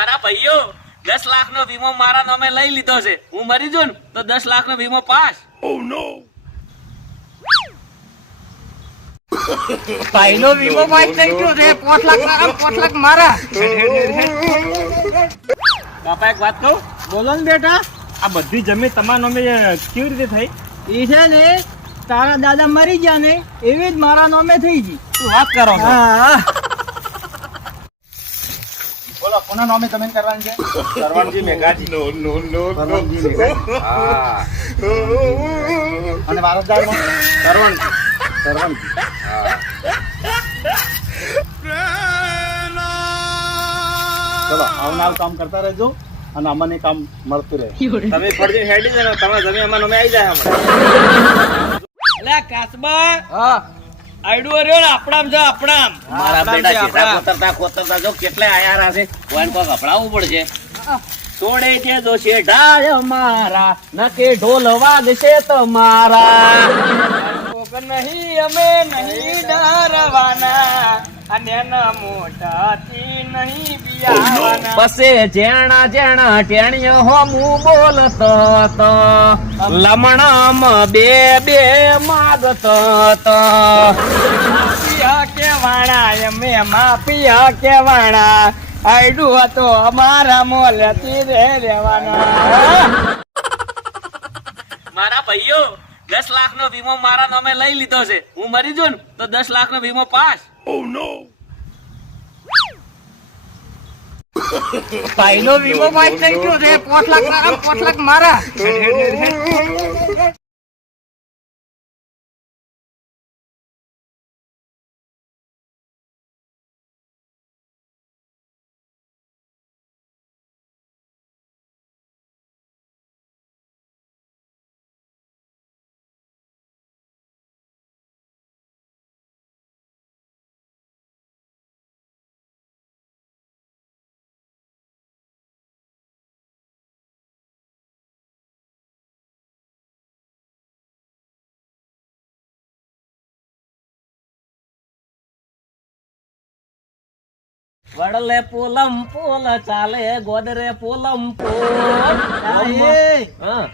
મારા ભાઈઓ 10 લાખ નો વીમો મારા નામે લઈ લીધો છે. હું મરી જઉં ને તો 10 લાખ નો વીમો પાસ. ભાઈનો વીમો પાસ થઈ ગયો છે. 5 લાખ તારા 5 લાખ મારા. બાપા એક વાત કહું, બોલો ને બેટા. આ બધી જમીન તમારા નામે કેવી રીતે થઈ? એ છે ને તારા દાદા મરી ગયા ને એવી જ મારા નામે થઈ ગઈ. શું વાત કરો છો? હા બોલો કોના નામે જમીન કરવાની છે? સરવણજી મેઘાજી. સરવણજી મેઘાજી. હા. અને વારસદાર કોણ? સરવણજી. હા. ચલો આવનાર કામ કરતા રહેજો અને અમને કામ મળતું રહે. તમે ફરજી હેડી જજો, તમારા જમીન અમારા નામે આવી જાય. એટલે કાસબા હા આયડું રહ્યો ને આપણામ જો આપણામ. મારા આપણામ બેટા છે, સીધા કોતરતા જો કેટલા આયારા છે. વાન કોક હપડાવવું પડશે. તોડે છે જો શેઢાય મારા નકે ઢોલ વાગશે તમારા. નહીં અમે નહીં ડરવાના અને મોટાથી નહીં બિયાવાના. પસે જેણા જેણા ટેણીઓ હોમું બોલતો તો લમણામાં બે બે માગતો તો. માફિયા કેવાણા અમે માફિયા કેવાણા આયડું હતો અમારા મોલેથી રહેવાના. મારા ભાઈઓ 10 લાખ નો વીમો મારા નામે લઈ લીધો છે. હું મરી જઉં ને તો 10 લાખ નો વીમો પાસ. ભાઈનો વીમો પાસ થઈ ગયો છે. 5 લાખ તારા 5 લાખ મારા. વડલે પોલમ પોલ ચાલે ગોદરે પોલમ પોલ. હા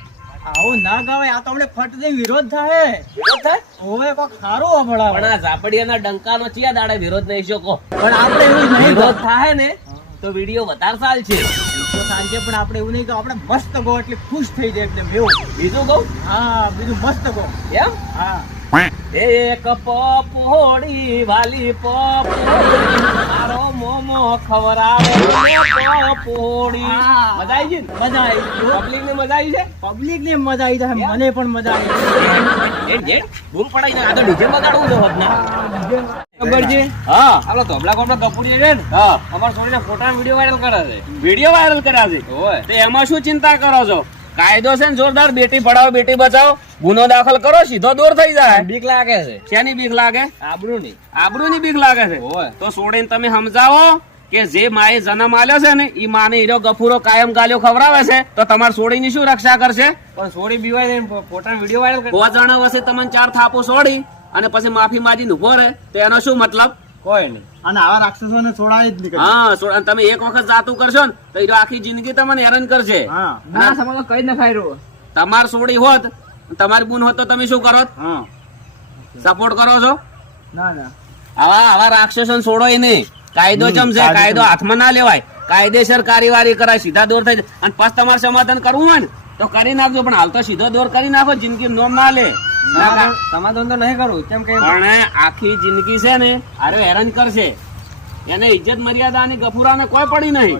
આવું ના ગાવે. આ તો હમણે ફટ દઈ વિરોધ થાય. વિરોધ થાય? ઓવે કોક સારું હમણાં. પણ આ ઝાપડિયાના ડંકાનો ચિયા દાડે વિરોધ નહીં શકો. પણ આપણે એવું નહીં વિરોધ થાય ને તો વિડીયો વધારે ચાલ છે. તો સાંજે પણ આપણે એવું નહીં કે આપણે મસ્ત ગો એટલે ખુશ થઈ જાય એકદમ એવું. બીજું કહું હા બીજું મસ્ત ગો. એમ હા એક પપોડી વાલી પપોડી મારો મોમો ખવરાવે પપોડી. હા. મજા આવી ગઈ ને? મજા આવી ગઈ. પબ્લિક ને મજા આવી છે. પબ્લિક ને મજા આવી જાય. મને પણ મજા આવી એ બૂમ પડાઈને આગળ ડીજે બગાડવું છે હબના. ખબર છે. હા આપડે ધોબલા કોપડા કપૂરી છે ને હા અમારા છોડીને ફોટા વિડીયો વાયરલ કરે છે. વિડીયો વાયરલ કર્યા છે. ઓય તો એમાં શું ચિંતા કરો છો? કાયદો છે ને જોરદાર. બેટી પઢાઓ બેટી બચાવો. ગુનો દાખલ કરો સીધો દૂર થઈ જાય. બીક લાગે છે. શેની બીક લાગે? આબરૂ ની. આબરૂની બીક લાગે છે. ઓય તો છોડીને તમે સમજાવો કે જે માએ જન્મ આલ્યો છે ને ઈ માને હીરો ગફુરો કાયમ ગાલ્યો ખવરાવે છે તો તમાર છોડીની શું રક્ષા કરશે? પણ છોડી બીવાય ને ફોટા વિડીયો વાયરલ કરે. 5 જણા વસે તમને 4 થાપો છોડી અને પછી માફી માંગીને ઉભો રહે તો એનો શું મતલબ? કોઈ નહીં. અને આવા રાક્ષસોને છોડાય જ નહીં. હા અને તમે એક વખત જાતું કરશો ને તો ઈ આખી જિંદગી તમને હેરાન કરશે. હા ના સમજો કઈ ન ખાઈ રહ્યો. તમાર છોડી હોત તમારી બુન હોત તો તમે શું કરો? હા સપોર્ટ કરો છો? ના ના આવા રાક્ષસોને છોડો નહીં. કાયદો ચમશે. કાયદો હાથમાં ના લેવાય. કાયદેસર કાર્યવાહી કરાય. સીધા દોર થઈ જાય. અને પછી તમારે સમાધાન કરવું હોય ને તો કરી નાખજો. પણ હાલ તો સીધો દોર કરી નાખો. જિંદગી નોમ ના લે. સમાધાન તો નહીં કરું કેમ કે પણ આખી જિંદગી છે ને આરે હેરાન કરશે. એને ઇજ્જત મર્યાદા અને ગફુરાને કોઈ પડી નહીં.